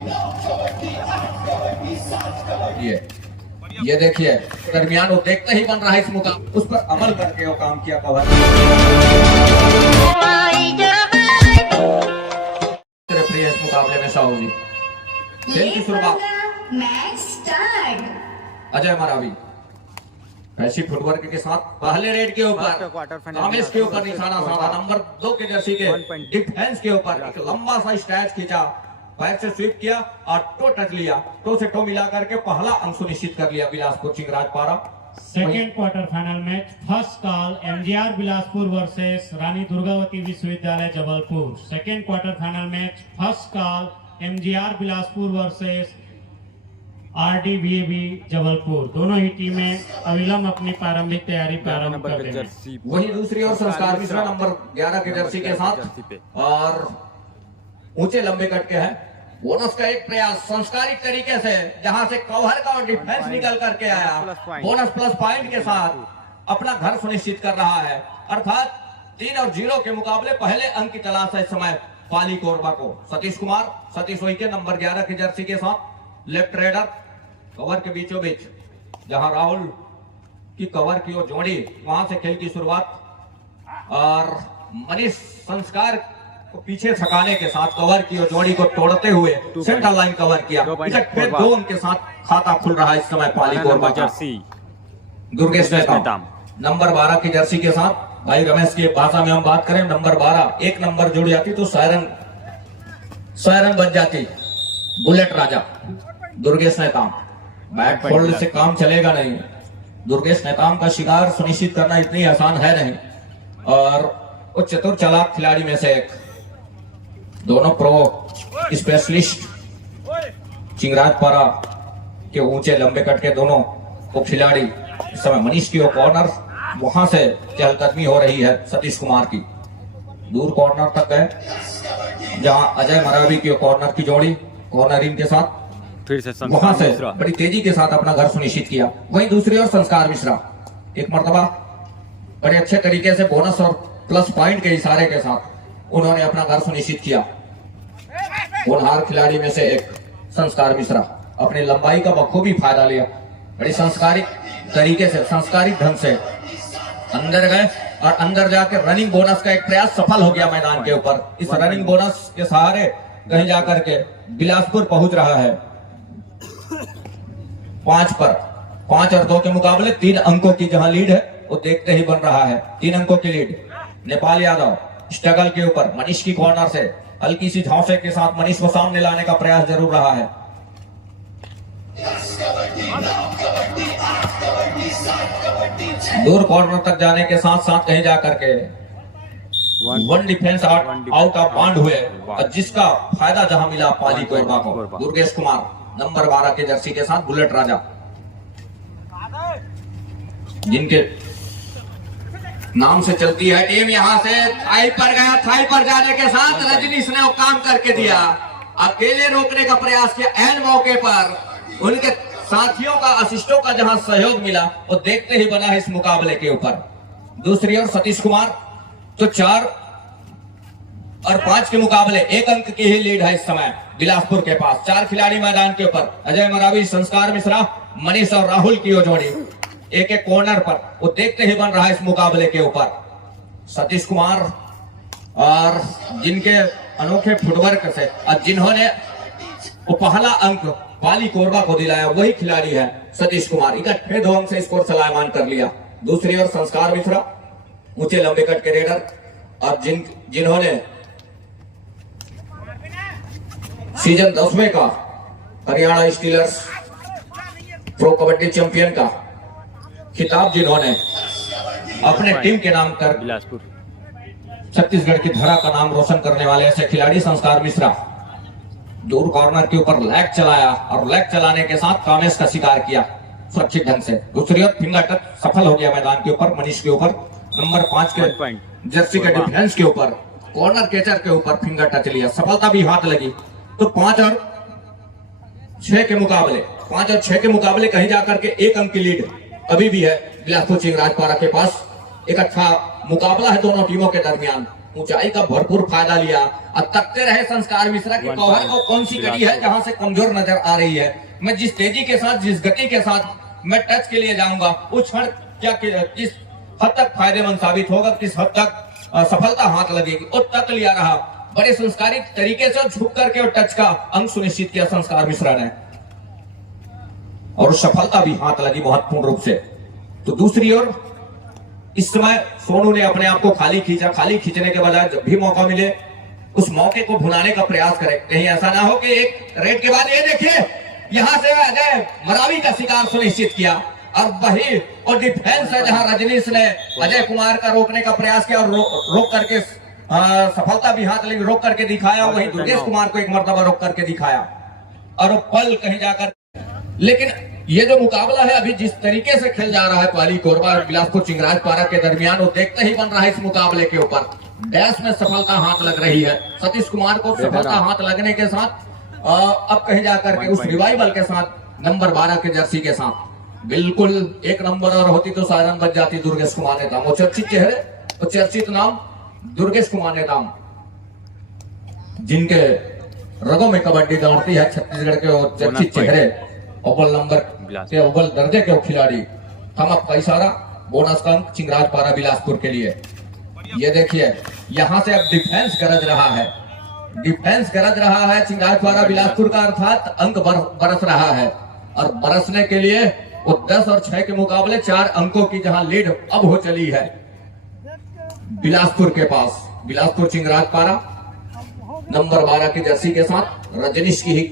ये देखिए दरमियान वो देखते ही बन रहा है इस मुकाम, उस पर अमल करके वो काम किया कवर। प्रिय इस मुकाबले में शाहुल जी खेल की शुरुआत। Match start. अजय मरावी ऐसी फुटवर्क के साथ पहले रेड के ऊपर कामेश के ऊपर निशाना साधा, नंबर 2 के जर्सी के डिफेंस के ऊपर एक लंबा सा स्टैच खींचा, पैर से स्वीप किया और टो टच लिया, टो से टो मिला करके पहला अंक सुनिश्चित कर लिया Bilaspur Chingrajpara. Second quarter final match first call MGR Bilaspur versus Rani Durgavati विश्वविद्यालय Jabalpur. Second quarter final match first call MGR Bilaspur versus RDVAB Jabalpur. दोनों ही टीमें अविलंब अपनी प्रारंभिक तैयारी प्रारंभ कर रहे हैं। वही दूसरी ओर संस्कार मिश्रा नंबर 11 के जर्सी के साथ और ऊंचे लंबे कट के हैं। बोनस का एक प्रयास संस्कारिक तरीके से जहां से कवर का और डिफेंस निकल करके आया, बोनस प्लस पॉइंट के साथ अपना घर सुनिश्चित कर रहा है, अर्थात 3 और 0 के मुकाबले पहले अंक की तलाश है इस समय पाली कोरबा को। सतीश कुमार, सतीश वही के नंबर 11 की जर्सी के साथ लेफ्ट रेडर कवर के बीचों बीच, जहां राहुल की कवर की ओर जोड़ी, वहां से खेल की शुरुआत और मनीष संस्कार को पीछे थकाने के साथ कवर की ओर जोड़ी को तोड़ते हुए सेंटर लाइन कवर किया। फिर 2 अंक के साथ खाता खुल रहा है इस समय पाली कोरबा का। दुर्गेश नेता नंबर 12 की जर्सी के साथ, भाई रमेश की भाषा में हम बात करें, नंबर 12 एक नंबर जुड़ जाती तो सायरन बन जाती बुलेट राजा। दुर्गेश नेताम बैट फोल्ड से काम चलेगा नहीं, दुर्गेश नेताम का शिकार सुनिश्चित करना इतनी आसान है नहीं, और वो चतुर चालाक खिलाड़ी में से एक। दोनों प्रो स्पेशलिस्ट चिंगराजपारा के ऊंचे लंबे कट के दोनों को खिलाड़ी इस समय मनीष की कॉर्नर, वहां से चहलकदमी हो रही है सतीश कुमार की, दूर कॉर्नर तक गए जहां अजय मरावी की कॉर्नर की जोड़ी कॉर्नरिंग के साथ फिर से वहां से बड़ी तेजी के साथ अपना घर सुनिश्चित किया। वहीं दूसरी ओर संस्कार मिश्रा एक मर्तबा बड़े अच्छे तरीके से बोनस और प्लस पॉइंट के इशारे के साथ उन्होंने अपना घर सुनिश्चित किया। होनहार खिलाड़ी में से एक संस्कार मिश्रा अपनी लंबाई का बखूबी फायदा लिया, बड़ी संस्कारिक तरीके से संस्कारिक ढंग से अंदर गए और अंदर जाकर रनिंग बोनस का एक प्रयास सफल हो गया मैदान के ऊपर। इस रनिंग बोनस के सहारे कहीं जाकर के बिलासपुर पहुंच रहा है 5 पर। 5 और 2 के मुकाबले 3 अंकों की जहां लीड है वो देखते ही बन रहा है 3 अंकों की लीड। नेपाल यादव स्ट्रगल के ऊपर मनीष की कॉर्नर से हल्की सी धौंसे के साथ मनीष को सामने लाने का प्रयास जरूर रहा है। दूर कॉर्नर तक जाने के साथ साथ कहीं जाकर के 1 डिफेंस आउट ऑफ बाउंड हुए, और जिसका फायदा जहां मिला पाली कोरबा को। दुर्गेश कुमार नंबर 12 के जर्सी के साथ बुलेट राजा, जिनके नाम से चलती है टीम, यहां से थाई पर गया, थाई पर जाने के साथ रजनीश ने वो काम करके दिया, अकेले रोकने का प्रयास किया। एन मौके पर उनके साथियों का असिस्टों का जहां सहयोग मिला वो देखते ही बना है इस मुकाबले के ऊपर। दूसरी ओर सतीश कुमार तो 4 और 5 के मुकाबले 1 अंक की ही लीड है इस समय बिलासपुर के पास। 4 खिलाड़ी मैदान के ऊपर, अजय मरावी, संस्कार मिश्रा, मनीष और राहुल की जोड़ी एक एक कॉर्नर पर, वो देखते ही बन रहा है इस मुकाबले के ऊपर। सतीश कुमार और जिनके अनोखे फुटवर्क से और जिन्होंने वो पहला अंक पाली कोरबा को दिलाया वही खिलाड़ी है सतीश कुमार। इकट्ठे 2 अंक से स्कोर चलायमान कर लिया। दूसरी ओर संस्कार मिश्रा ऊंचे लंबे कट के रेडर, और जिन्होंने सीजन 10वें का Haryana stealers pro kabaddi champion का खिताब जिन्होंने अपने टीम के नाम कर बिलासपुर छत्तीसगढ़ की धरा का नाम रोशन करने वाले ऐसे खिलाड़ी संस्कार मिश्रा दूर कॉर्नर के ऊपर लेग चलाया और लेग चलाने के साथ कामेश का शिकार किया सुरक्षित ढंग से। दूसरी ओर फिंगर टच सफल हो गया मैदान के ऊपर मनीष के ऊपर, नंबर 5 के जर्सी के डिफेंस के ऊपर कॉर्नर कैचर के ऊपर फिंगर टच लिया, सफलता भी हाथ लगी। तो 5 और 6 के मुकाबले कहीं जाकर के 1 अंक की लीड अभी भी है बिलासपुर चिंगराजपारा के पास। एक अच्छा मुकाबला है दोनों टीमों के दरमियान। ऊंचाई का भरपूर फायदा लिया और तकते रहे संस्कार मिश्रा की कवर को कौन सी गड़ी है जहां से कमजोर नजर आ रही है। मैं जिस तेजी के साथ, जिस गति के साथ मैं टच के लिए जाऊंगा, उस क्षण क्या किस हद तक फायदेमंद साबित होगा, किस हद तक सफलता हाथ लगेगी, और तक लिया रहा बड़े संस्कारित तरीके से झुक करके और टच का अंक सुनिश्चित किया संस्कार मिश्रा ने, और सफलता भी हाथ लगी महत्वपूर्ण रूप से। तो दूसरी ओर इस समय सोनू ने अपने आप को खाली खींचा। खाली खींचने के बजाय जब भी मौका मिले उस मौके को भुनाने का प्रयास करें। कहीं ऐसा ना हो कि एक रेड के बाद ये देखिए यहां से अजय मरावी का शिकार सुनिश्चित किया, और वही और डिफेंस है जहां रजनीश ने अजय कुमार का रोकने का प्रयास किया और रोक करके सफलता भी हाथ लगी, रोक करके दिखाया। वही दुर्गेश कुमार को एक मर्तबा रोक करके दिखाया, और वो पल कहीं जाकर। लेकिन ये जो मुकाबला है अभी जिस तरीके से खेल जा रहा है पाली कोरबा और बिलासपुर चिंगराजपारा के दरमियान, वो देखते ही बन रहा है इस मुकाबले के ऊपर डैश में सफलता हाथ लग रही है। सतीश कुमार को सफलता हाथ लगने के साथ अब कहीं जाकर के उस रिवाइवल के साथ नंबर 12 के जर्सी के साथ बिल्कुल एक नंबर और होती तो सायरन बच जाती दुर्गेश कुमार ने दाम। वो चर्चित चेहरे, वो चर्चित नाम दुर्गेश कुमार ने दाम, जिनके रगों में कबड्डी दौड़ती है, छत्तीसगढ़ के वो चर्चित चेहरे, अव्वल नंबर के अव्वल दर्जे के खिलाड़ी। हम आपका इशारा बोनस का अंक चिंगराजपारा बिलासपुर के लिए। ये देखिए यहां से अब डिफेंस गरज रहा है, डिफेंस गरज रहा है चिंगराजपारा बिलासपुर का, अर्थात अंक बरस रहा है। और बरसने के लिए वो 10 और 6 के मुकाबले 4 अंकों की जहां लीड अब हो चली है बिलासपुर के पास। बिलासपुर चिंगराजपारा नंबर 12 की जर्सी के साथ रजनीश की ही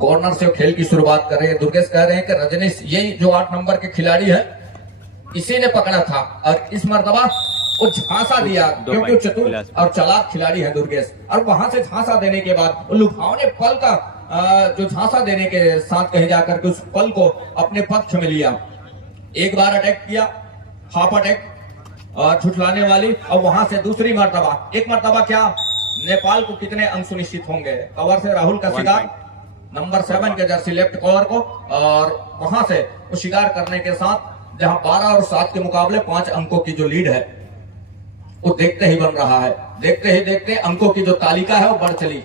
कॉर्नर से खेल की शुरुआत कर रहे हैं। दुर्गेश कह रहे हैं कि रजनीश यही जो 8 नंबर के खिलाड़ी है इसी ने पकड़ा था, और इस मर्तबा वो झांसा दिया क्योंकि चतुर और चालाक खिलाड़ी है दुर्गेश। और वहां से झांसा देने के बाद लुभावने पल का जो झांसा देने के साथ कहीं जाकर के उस पल को अपने पक्ष में लिया। एक बार अटैक किया, हाफ अटैक झुठलाने वाली, और वहां से दूसरी मर्तबा, एक मर्तबा क्या नेपाल को कितने अंक सुनिश्चित होंगे। कवर से राहुल का शिकार नंबर 7 के जर्सी लेफ्ट कवर को, और वहां से वो शिकार करने के साथ जहां 12 और 7 के मुकाबले 5 अंकों की जो लीड है वो देखते ही बन रहा है। देखते ही देखते अंकों की जो तालिका है वो बढ़ चली,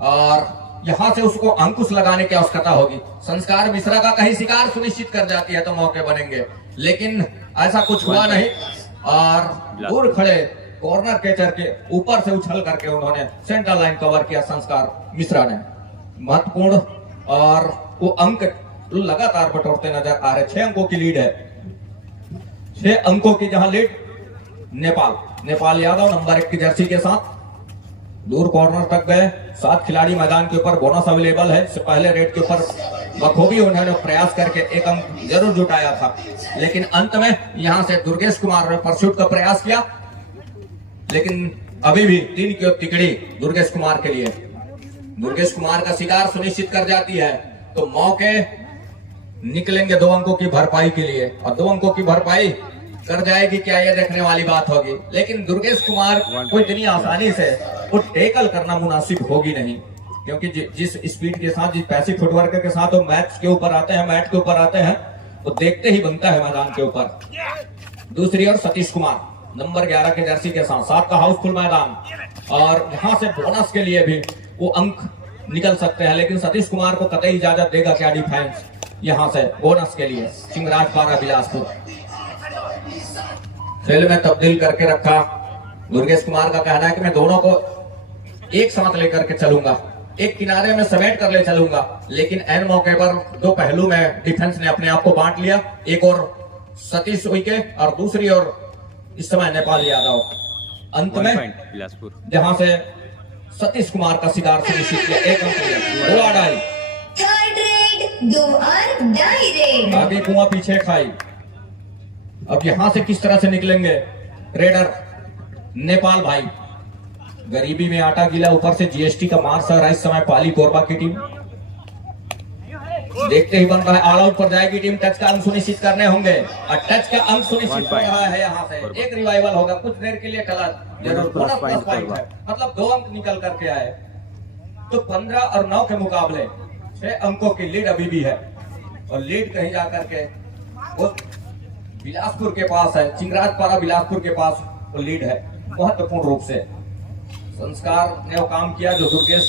और यहां से उसको अंकुश लगाने की आवश्यकता होगी। संस्कार मिश्रा का कहीं शिकार सुनिश्चित कर जाती है तो मौके बनेंगे, लेकिन ऐसा कुछ हुआ नहीं, और दूर खड़े कॉर्नर कैचर के ऊपर से उछल करके उन्होंने सेंटर लाइन कवर किया संस्कार मिश्रा ने। महत्वपूर्ण, और वो अंक लगातार बटोरते नजर आ रहे। 6 अंकों की लीड है, 6 अंकों की जहां लीड नेपाल यादव नंबर 1 की जर्सी के साथ दूर कॉर्नर तक गए। 7 खिलाड़ी मैदान के ऊपर, बोनस अवेलेबल है। इससे पहले रेड के ऊपर बखूबी उन्होंने प्रयास करके एक अंक जरूर जुटाया था, लेकिन अंत में यहां से दुर्गेश कुमार ने परस्यूट का प्रयास किया, लेकिन अभी भी 3 की तिकड़ी दुर्गेश कुमार के लिए। दुर्गेश कुमार का शिकार सुनिश्चित कर जाती है तो मौके निकलेंगे 2 अंकों की भरपाई के लिए, और 2 अंकों की भरपाई कर जाएगी क्या, ये देखने वाली बात होगी। लेकिन दुर्गेश कुमार को इतनी आसानी से वो टेकल करना मुनासिब होगी नहीं, क्योंकि जिस स्पीड के साथ, जिस पैसिव फुटवर्क के साथ वो मैच के ऊपर आते हैं, मैट के ऊपर आते हैं, तो देखते ही बनता है मैदान के ऊपर। दूसरी ओर सतीश कुमार नंबर 11 के जर्सी के साथ 7 का हाउसफुल मैदान, और यहां से बोनस के लिए भी वो अंक निकल सकते हैं, लेकिन सतीश कुमार को कतई इजाजत देगा क्या डिफेंस यहां से बोनस के लिए। चिंगराजपारा बिलासपुर खेल में तब्दील करके रखा। दुर्गेश कुमार का कहना है कि मैं दोनों को एक साथ लेकर के चलूंगा, एक किनारे में समेट कर ले चलूंगा, लेकिन एन मौके पर 2 पहलू में डिफेंस ने अपने आप को बांट लिया। एक और सतीश उइके और दूसरी ओर इस समय नेपाल यादव। अंत में जहां से सतीश कुमार का शिकार सुनिश्चित किया, 1 अंक लिया। 2 डाई, थर्ड रेड, 2 और डाई रेड। आगे कुआं पीछे खाई। अब यहां से किस तरह से निकलेंगे रेडर नेपाल भाई। गरीबी में आटा गीला, ऊपर से जीएसटी का मार सह रहा है इस समय पाली कोरबा की टीम। देखते ही बन रहा है ऑल आउट पर जाएगी टीम। टच का अंक सुनिश्चित करने होंगे, और टच का अंक सुनिश्चित हो रहा है। यहाँ से एक रिवाइवल होगा, कुछ देर के लिए टला जरूर, प्लस पॉइंट है, मतलब 2 अंक निकल करके आए। तो 15 और 9 के मुकाबले 6 अंकों की लीड अभी भी है, और लीड कहीं जाकर के वो बिलासपुर के पास है। चिंगराजपारा बिलासपुर के पास वो लीड है महत्वपूर्ण रूप से। संस्कार ने वो काम किया जो दुर्गेश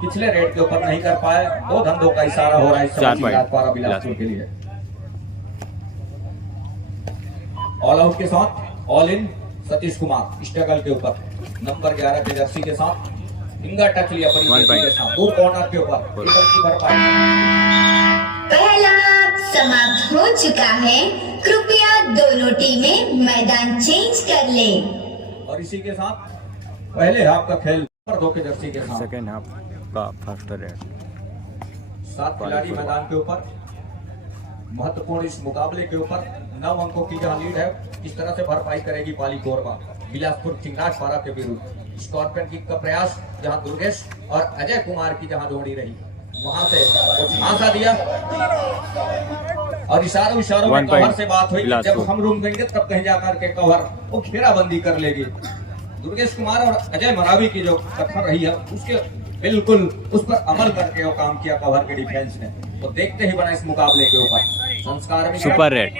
पिछले रेड के ऊपर नहीं कर पाए। 2 धंधों का इशारा हो रहा है इस समय चिंगारपारा बिलासपुर के लिए। ऑल आउट के साथ all in Satish Kumar struggle के ऊपर नंबर 11 के जर्सी के साथ फिंगर टच लिया परिवर्तन के साथ दूर कॉर्नर के ऊपर की भरपाई। पहला हाफ समाप्त हो चुका है, कृपया दोनों टीमें मैदान चेंज कर ले। और इसी के साथ पहले हाफ का खेल नंबर 2 के जर्सी के साथ सेकेंड हाफ का फर्स्ट रेड 7 खिलाड़ी मैदान के ऊपर। महत्वपूर्ण इस मुकाबले के ऊपर 9 अंकों की जहां लीड है, इस तरह से भरपाई करेगी पाली कोरबा बिलासपुर चिंगारपारा के विरुद्ध। स्कॉर्पियन किक का प्रयास जहां दुर्गेश और अजय कुमार की जहां जोड़ी रही, वहां से कुछ झांसा दिया और इशारों में कवर से बात हुई। जब हम रूम देंगे तब कहीं जाकर के कवर वो घेराबंदी कर लेगी। दुर्गेश कुमार और अजय मरावी की जो कथन रही है उसके बिल्कुल उस पर अमल करके वो काम किया कवर के डिफेंस ने। तो देखते ही बना इस मुकाबले के ऊपर संस्कार में सुपर रेड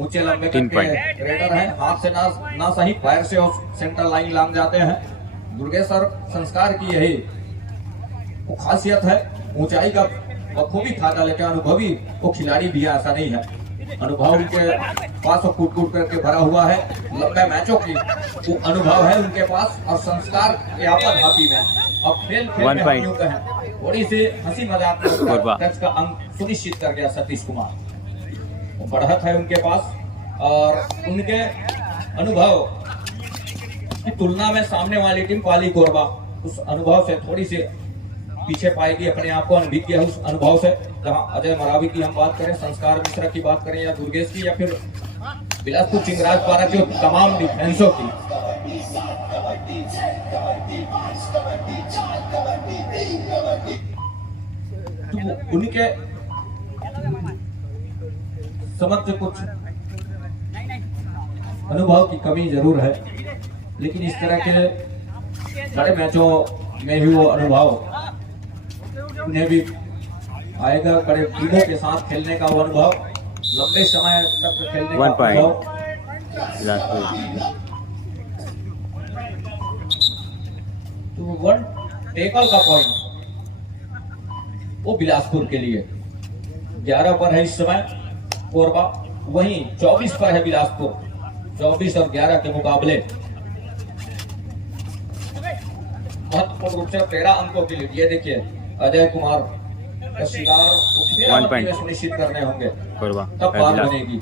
ऊंचे लंबे करके रेडर है, हाथ से ना सही पैर से सेंटर लाइन लांग जाते हैं। दुर्गेश और संस्कार की यही वो खासियत है, ऊंचाई का बखूबी फायदा लेते हैं। अनुभवी वो खिलाड़ी भी ऐसा नहीं है, अनुभव उनके पास कूट करके भरा हुआ है। लंबे मैचों की वो अनुभव है उनके पास और संस्कार के आपद में अब खेल में थोड़ी सी हंसी मजाक टच का अंक सुनिश्चित कर गया सतीश कुमार। वो बढ़त है उनके पास और उनके अनुभव की तुलना में सामने वाली टीम पाली कोरबा उस अनुभव से थोड़ी सी पीछे पाएगी अपने आप को। अनभिज्ञ है उस अनुभव से। जहां अजय मरावी की हम बात करें, संस्कार मिश्रा की बात करें या दुर्गेश की या फिर बिलासपुर चिंगारपारा की तमाम डिफेंसों की, तो उनके समझ से कुछ अनुभव की कमी जरूर है, लेकिन इस तरह के बड़े मैचों में ही वो अनुभव उन्हें भी आएगा। बड़े टीमों के साथ खेलने का वो अनुभव, लंबे समय तक खेलने का अनुभव। तो 1 टेकल का पॉइंट वो बिलासपुर के लिए 11 पर है इस समय कोरबा, वहीं 24 पर है बिलासपुर। 24 और 11 के मुकाबले महत्वपूर्ण रूप से 13 अंकों के लिए। ये देखिए अजय कुमार का शिकार सुनिश्चित करने होंगे तब बात बनेगी।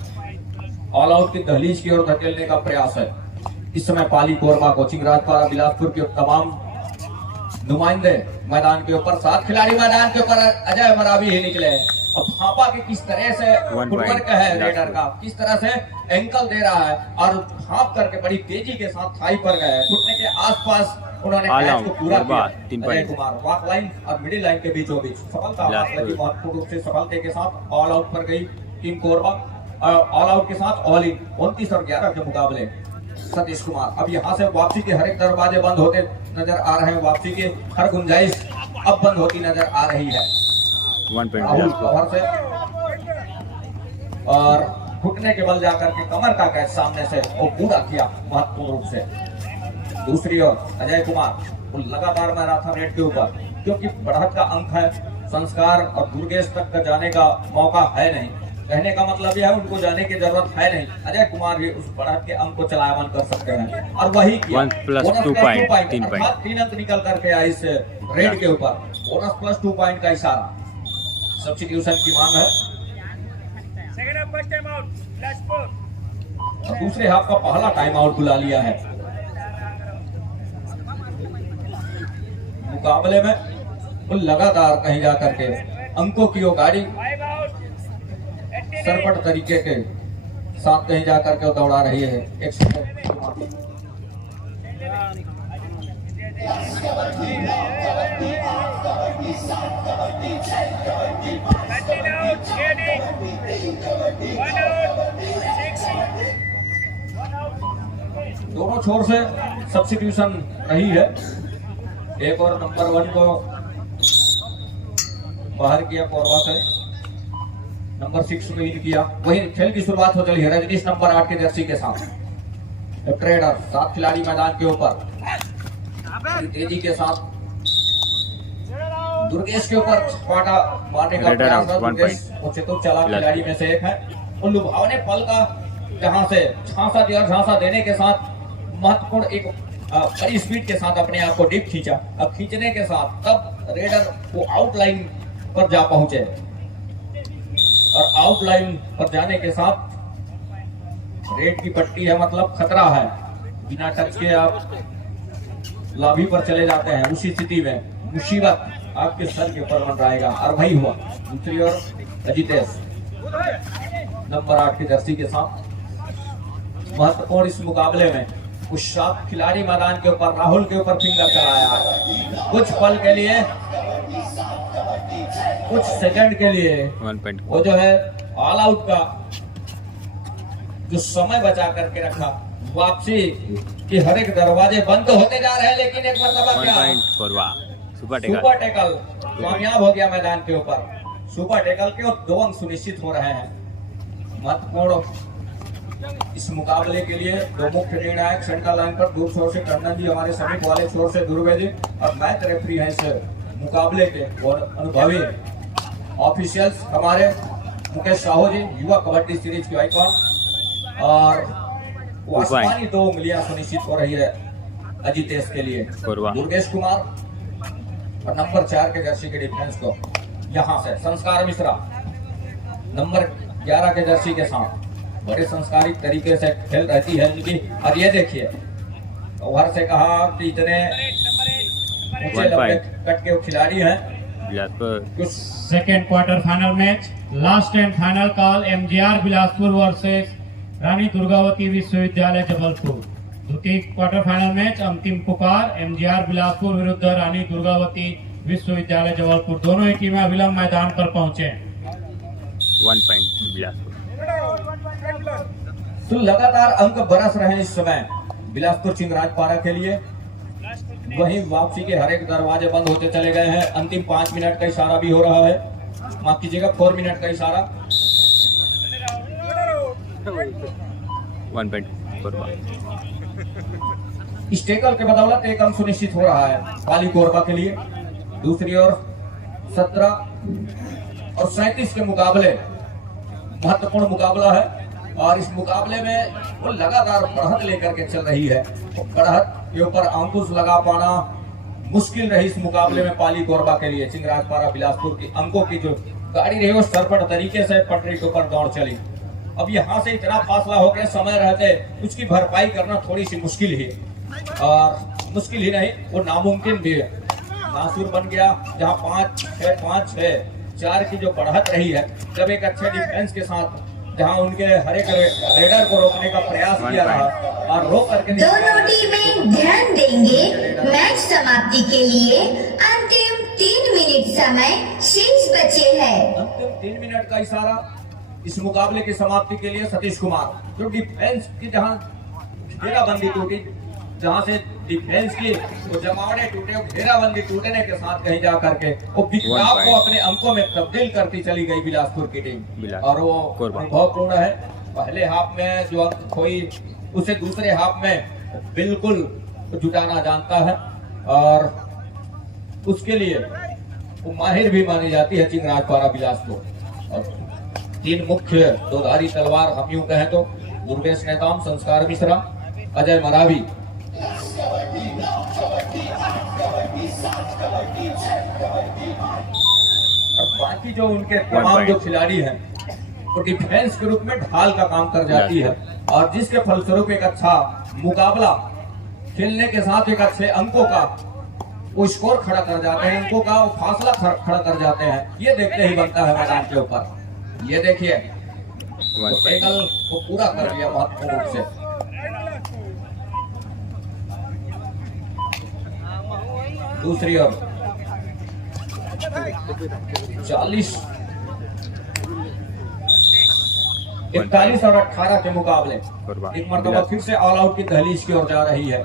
ऑल आउट की दहलीज की ओर धकेलने का प्रयास है इस समय पाली कोरबा को। चिंगारपारा बिलासपुर के तमाम नुमाइंदे मैदान के ऊपर, 7 खिलाड़ी मैदान के ऊपर। अजय मरावी ही निकले। अब फापा के किस तरह से फुटवर्क है रेडर का, किस तरह से एंकल दे रहा है और फाप करके बड़ी तेजी के साथ थाई पर गए। घुटने के आसपास उन्होंने कैच को पूरा किया। अजय कुमार वॉक लाइन और मिडिल लाइन के बीचों बीच सफलता महत्वपूर्ण रूप से सफलता के साथ ऑल आउट पर गई टीम कोरबा। ऑल आउट के साथ ऑल इन 29 और 11 के मुकाबले सतीश कुमार। अब यहाँ से वापसी के हर एक दरवाजे बंद होते नजर आ रहे हैं, वापसी की हर गुंजाइश अब बंद होती नजर आ रही है। राहुल कवर से और घुटने के बल जाकर के कमर का कैच सामने से वो पूरा किया महत्वपूर्ण रूप से। दूसरी ओर अजय कुमार वो लगातार मैराथन रेड के ऊपर, क्योंकि बढ़त का अंक है। संस्कार और दुर्गेश तक का जाने का मौका है नहीं। कहने का मतलब यह है उनको जाने की जरूरत है नहीं। अजय कुमार भी उस बढ़त के अंक को चलायमान कर सकते हैं और वही किया। 1+2 पॉइंट 3 अंक निकल करके आए इस रेड के ऊपर। बोनस +2 पॉइंट का इशारा। सब्स्टिट्यूशन की मांग है। दूसरे हाफ का पहला टाइम आउट बुला लिया है। मुकाबले में वो लगातार कहीं जाकर के अंकों की वो गाड़ी सरपट तरीके के साथ कहीं जाकर के दौड़ा रही है। एक दोनों छोर से सब्स्टिट्यूशन रही है। एक और नंबर 1 को बाहर किया कोरबा से, नंबर 6 को इन किया। वही खेल की शुरुआत हो चली है रजनीश नंबर 8 के जर्सी के साथ। ट्रेडर 7 खिलाड़ी मैदान के ऊपर। तेजी के साथ दुर्गेश के ऊपर पाटा मारने का रेडर प्रयास आउट, था। 1 दुर्गेश वो चतुर चालाक खिलाड़ी में से एक है। और लुभावने पल का जहां से झांसा दिया और झांसा देने के साथ महत्वपूर्ण एक बड़ी स्पीड के साथ अपने आप को डीप खींचा। अब खींचने के साथ तब रेडर वो आउटलाइन पर जा पहुंचे और आउटलाइन पर जाने के साथ रेड की पट्टी है, मतलब खतरा है, बिना टच के आप लॉबी पर चले जाते हैं। उसी स्थिति में मुसीबत आपके सर के ऊपर मंडराएगा और वही हुआ। दूसरी ओर अजितेश नंबर 8 की जर्सी के साथ महत्वपूर्ण इस मुकाबले में उस सात खिलाड़ी मैदान के ऊपर राहुल के ऊपर फिंगर चलाया। कुछ पल के लिए, कुछ सेकंड के लिए 1 पॉइंट वो जो है ऑल आउट का जो समय बचा करके रखा। वापसी के हर एक दरवाजे बंद होते जा रहे हैं, लेकिन एक मरतबा 1 क्या point Korba super tackle super tackle कामयाब हो गया मैदान के ऊपर। सुपर टेकल के और 2 अंक सुनिश्चित हो रहे हैं। महत्वपूर्ण इस मुकाबले के लिए 2 मुख्य निर्णायक सेंट्रल लाइन पर दूर छोर से टंडन जी, हमारे समीप वाले छोर से दुर्वे जी और मैच रेफरी हैं इस मुकाबले के और अनुभवी ऑफिशियल्स हमारे मुकेश साहू जी, युवा कबड्डी सीरीज के आइकॉन। और वो आसमानी 2 उंगलियां सुनिश्चित हो रही है अजितेश के लिए। कोरबा दुर्गेश कुमार और नंबर 4 के जर्सी के डिफेंस को यहां से संस्कार मिश्रा नंबर 11 के जर्सी के साथ बड़े संस्कारिक तरीके से खेल रहती है उनकी। और ये देखिए ओवर से कहा कि इतने ऊंचे लंबे कट के खिलाड़ी हैं। Bilaspur second quarter final match, last and final call MGR Bilaspur versus Rani Durgavati विश्वविद्यालय जबलपुर। द्वितीय क्वार्टर फाइनल मैच अंतिम पुकार एमजीआर बिलासपुर विरुद्ध रानी दुर्गावती विश्वविद्यालय जबलपुर। दोनों ही टीमें अविलंब मैदान पर पहुंचे। 1 पॉइंट बिलासपुर। तो लगातार अंक बरस रहे हैं इस समय बिलासपुर चिंगराजपारा के लिए। वहीं वापसी के हर एक दरवाजे बंद होते चले गए हैं। अंतिम 5 मिनट का इशारा भी हो रहा है, माफ कीजिएगा 4 मिनट का इशारा। 1 पॉइंट कोरबा इस टेकल के बदौलत एक अंक सुनिश्चित हो रहा है पाली कोरबा के लिए। दूसरी ओर 17 और 37 के मुकाबले महत्वपूर्ण मुकाबला है और इस मुकाबले में वो लगातार बढ़त लेकर के चल रही है। तो बढ़त के ऊपर अंकुश लगा पाना मुश्किल रही इस मुकाबले में पाली कोरबा के लिए। चिंगराजपारा बिलासपुर की अंकों की जो गाड़ी रही वो सरपट तरीके से पटरी के ऊपर दौड़ चली। अब यहाँ से इतना फासला हो गया, समय रहते उसकी भरपाई करना थोड़ी सी मुश्किल ही, और मुश्किल ही नहीं वो नामुमकिन भी है। नासूर बन गया जहाँ 5-6 की जो बढ़त रही है, जब एक अच्छे डिफेंस के साथ जहां उनके हर एक रेडर को रोकने का प्रयास किया रहा और रोक करके दोनों टीमें ध्यान देंगे। मैच समाप्ति के लिए अंतिम 3 मिनट समय शेष बचे हैं। अंतिम 3 मिनट का इशारा इस मुकाबले की समाप्ति के लिए सतीश कुमार, जो डिफेंस की जहां घेराबंदी टूटी, जहां से डिफेंस की वो जमावड़े टूटे, घेराबंदी टूटने के साथ कहीं जा करके वो बिखराव को अपने अंकों में तब्दील करती चली गई बिलासपुर की टीम। और वो अनुभवपूर्ण है। पहले हाफ में जो अंक खोई उसे दूसरे हाफ में बिल्कुल जुटाना जानता है और उसके लिए वो माहिर भी मानी जाती है चिंगराजपारा बिलासपुर। और 3 मुख्य दोधारी तलवार हम यूं कहें तो दुर्गेश नेताम, संस्कार मिश्रा, अजय मरावी। और बाकी जो उनके तमाम जो खिलाड़ी हैं वो डिफेंस के रूप में ढाल का काम कर जाती है और जिसके फलस्वरूप एक अच्छा मुकाबला खेलने के साथ एक अच्छे अंकों का वो स्कोर खड़ा कर जाते हैं, अंकों का वो फासला खड़ा कर जाते हैं। ये देखते ही बनता है मैदान के ऊपर। ये देखिए टेकल को पूरा कर लिया महत्वपूर्ण रूप से। दूसरी ओर 41 और 18 के मुकाबले एक मरतबा फिर से ऑल आउट की दहलीज की ओर जा रही है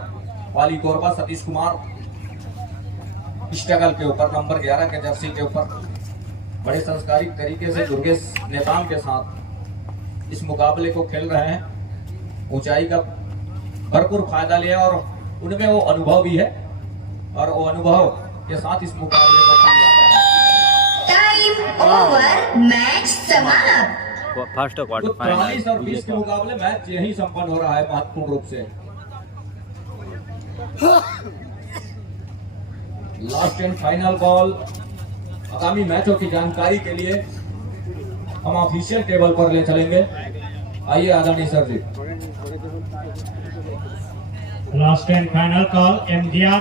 पाली कोरबा। सतीश कुमार स्ट्रगल के ऊपर नंबर 11 के जर्सी के ऊपर बड़े संस्कारिक तरीके से दुर्गेश नेताम के साथ इस मुकाबले को खेल रहे हैं। ऊंचाई का भरपूर फायदा लिया और उनमें वो अनुभव भी है और वो अनुभव के साथ इस मुकाबले को कामयाब करा। टाइम ओवर, मैच समाप्त। फर्स्ट क्वार्टर तो 43 और 20 के मुकाबले मैच यही संपन्न हो रहा है महत्वपूर्ण रूप से। Last and final call. आगामी मैचों की जानकारी के लिए हम ऑफिशियल टेबल पर ले चलेंगे। आइए आदरणीय sir ji. Last and final call MGR